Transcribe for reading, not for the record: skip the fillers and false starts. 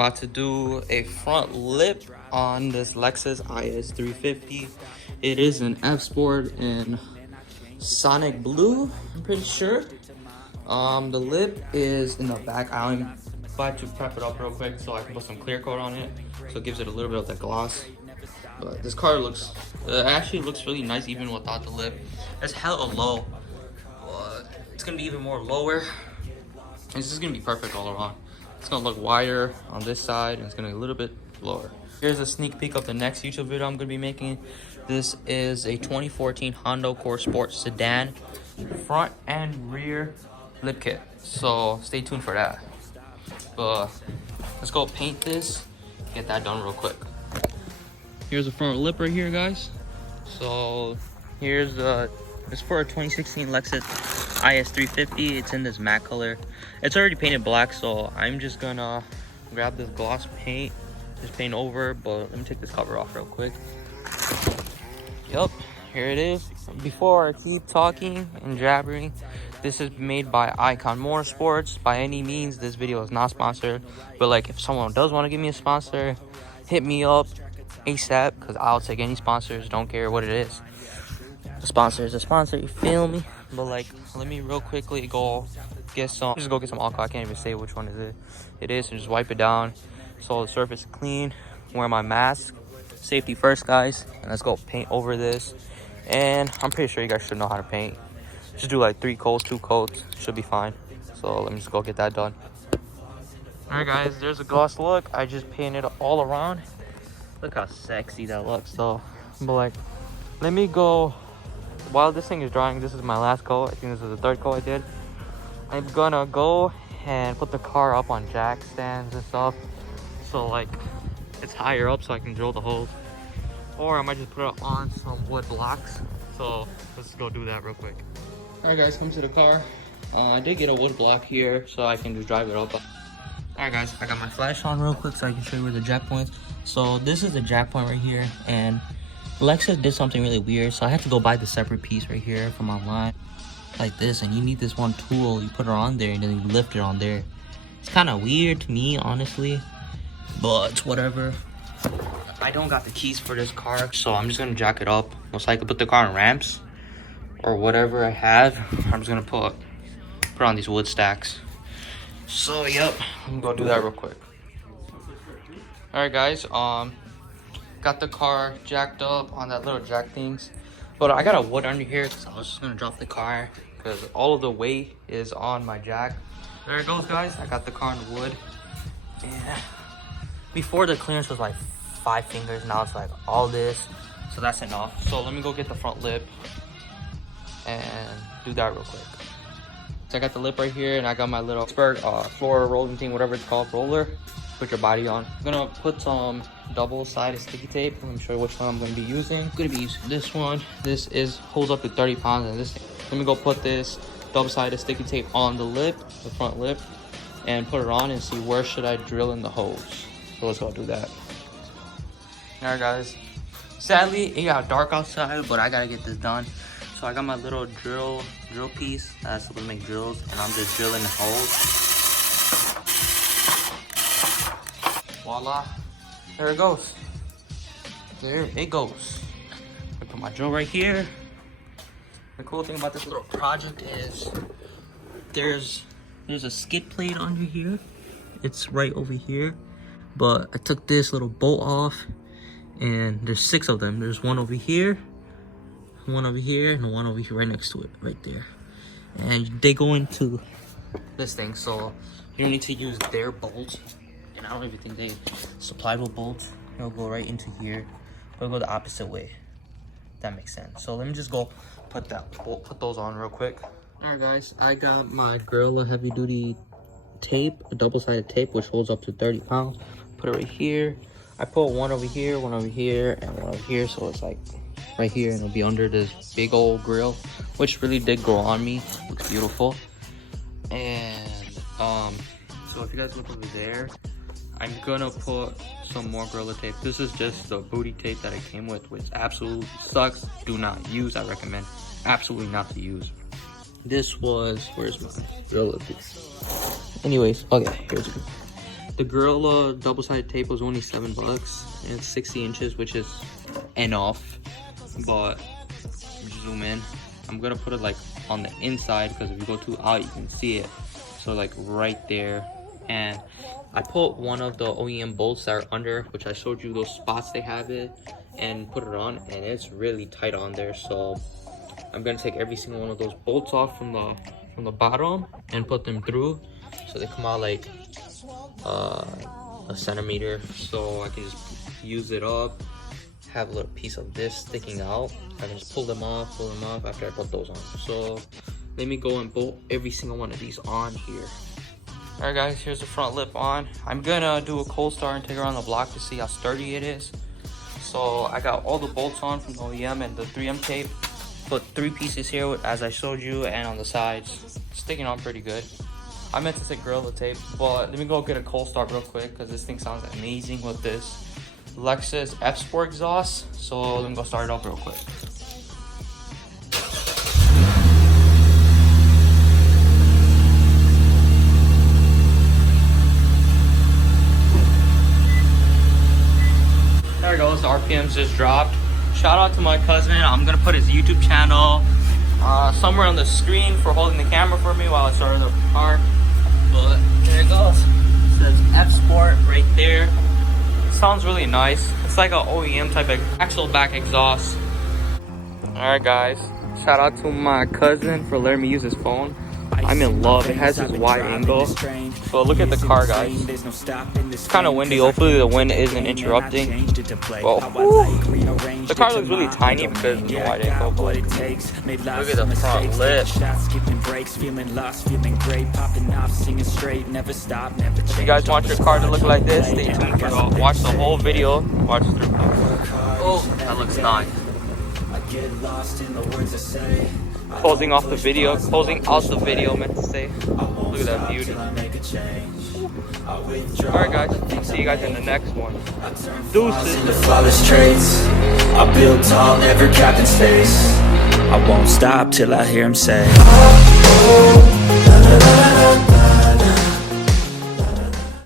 about to do a front lip on this Lexus IS350. It is an F Sport in Sonic Blue, I'm pretty sure. The lip is in the back. I'm about to prep it up real quick so I can put some clear coat on it, so it gives it a little bit of that gloss. But this car looks, actually looks really nice even without the lip. It's hella low, but it's gonna be even more lower. This is gonna be perfect all around. It's gonna look wider on this side and it's gonna be a little bit lower. Here's a sneak peek of the next YouTube video I'm gonna be making. This is a 2014 Honda Accord Sport sedan, front and rear lip kit. So stay tuned for that. But let's go paint this, get that done real quick. Here's the front lip right here, guys. So here's it's for a 2016 Lexus IS350. It's in this matte color. It's already painted black, so I'm just gonna grab this gloss paint, just paint over. But let me take this cover off real quick. Yup, here it is. Before I keep talking and jabbering, this is made by Icon Motorsports. By any means, this video is not sponsored, but like if someone does want to give me a sponsor, hit me up ASAP, because I'll take any sponsors, don't care what it is. A sponsor is a sponsor, you feel me? But like, let me real quickly go get some, just go get some alcohol. I can't even say which one it is, and just wipe it down so the surface is clean. Wear my mask, safety first, guys, and let's go paint over this. And I'm pretty sure you guys should know how to paint. Just do like 3 coats, 2 coats, should be fine. So let me just go get that done. All right, guys, there's a gloss look. I just painted all around. Look how sexy that looks, though. But like, let me go. While this thing is drying, this is my last coat. I think this is the 3rd coat I did. I'm gonna go and put the car up on jack stands and stuff, so like it's higher up so I can drill the holes. Or I might just put it on some wood blocks. So let's go do that real quick. All right, guys, come to the car. I did get a wood block here so I can just drive it up. All right, guys, I got my flash on real quick so I can show you where the jack points. So this is the jack point right here, and Lexus did something really weird, so I had to go buy the separate piece right here from online, like this. And you need this one tool, you put it on there and then you lift it on there. It's kind of weird to me, honestly, but it's whatever. I don't got the keys for this car, so I'm just gonna jack it up. Most likely put the car in ramps or whatever I have. I'm just gonna put on these wood stacks. So yep, I'm gonna go do that real quick. All right, guys, got the car jacked up on that little jack things, but I got a wood under here because I was just gonna drop the car because all of the weight is on my jack. There it goes, guys. I got the car in the wood. Yeah, before the clearance was like 5 fingers, now it's like all this, so that's enough. So let me go get the front lip and do that real quick. So I got the lip right here, and I got my little expert floor rolling thing, whatever it's called, roller. Put your body on. I'm gonna put some double-sided sticky tape. Let me show you which one I'm gonna be using. I'm gonna be using this one. This holds up to 30 pounds, and this thing. Let me go put this double-sided sticky tape on the lip, the front lip, and put it on and see where should I drill in the holes. So let's go do that. All right, guys. Sadly, it got dark outside, but I gotta get this done. So I got my little drill piece that's gonna make drills, and I'm just drilling the holes. Voila, there it goes. There it goes. I put my drill right here. The cool thing about this little project is there's a skid plate under here. It's right over here, but I took this little bolt off, and there's 6 of them. There's one over here, one over here, and one over here right next to it, right there. And they go into this thing, so you don't need to use their bolts. And I don't even think they supplied with bolts. It'll go right into here, but it'll go the opposite way. That makes sense. So let me just go put those on real quick. All right, guys, I got my Gorilla heavy duty tape, a double-sided tape, which holds up to 30 pounds. Put it right here. I put one over here, and one over here, so it's like right here, and it'll be under this big old grill, which really did grow on me. Looks beautiful. And so if you guys look over there, I'm gonna put some more Gorilla tape. This is just the booty tape that I came with, which absolutely sucks. Do not use. I recommend absolutely not to use. This was, where's my Gorilla piece? Anyways, okay, here's it. The Gorilla double-sided tape was only $7, and it's 60 inches, which is enough. But zoom in. I'm gonna put it like on the inside, because if you go too out, you can see it. So like right there. And I put one of the OEM bolts that are under, which I showed you those spots they have it, and put it on, and it's really tight on there. So I'm gonna take every single one of those bolts off from the bottom and put them through, so they come out like a centimeter, so I can just use it up, have a little piece of this sticking out. I can just pull them off after I put those on. So let me go and bolt every single one of these on here. All right guys, here's the front lip on. I'm gonna do a cold start and take it around the block to see how sturdy it is. So I got all the bolts on from the OEM and the 3M tape. Put 3 pieces here as I showed you, and on the sides, sticking on pretty good. I meant to take Gorilla tape, but let me go get a cold start real quick, because this thing sounds amazing with this Lexus F Sport exhaust. So let me go start it up real quick. There it goes, the RPMs just dropped. Shout out to my cousin. I'm gonna put his YouTube channel somewhere on the screen for holding the camera for me while I started the car. But there it goes. It says F Sport right there. It sounds really nice. It's like an OEM type of axle back exhaust. Alright guys, shout out to my cousin for letting me use his phone. I'm in love. It has this wide angle. But look at the car, guys. It's kind of windy. Hopefully the wind isn't interrupting. Well, the car looks really tiny because of the wide angle. But look at the front lip. If you guys want your car to look like this, stay tuned for watch the whole video. Watch through. Oh, that looks nice. Closing out the video, meant to say. Look at that beauty. Alright guys, see you guys in the next one. Deuces. Flawless traits, I build tall, never capped in space. I won't stop till I hear him say, oh, oh, la, la, la, la.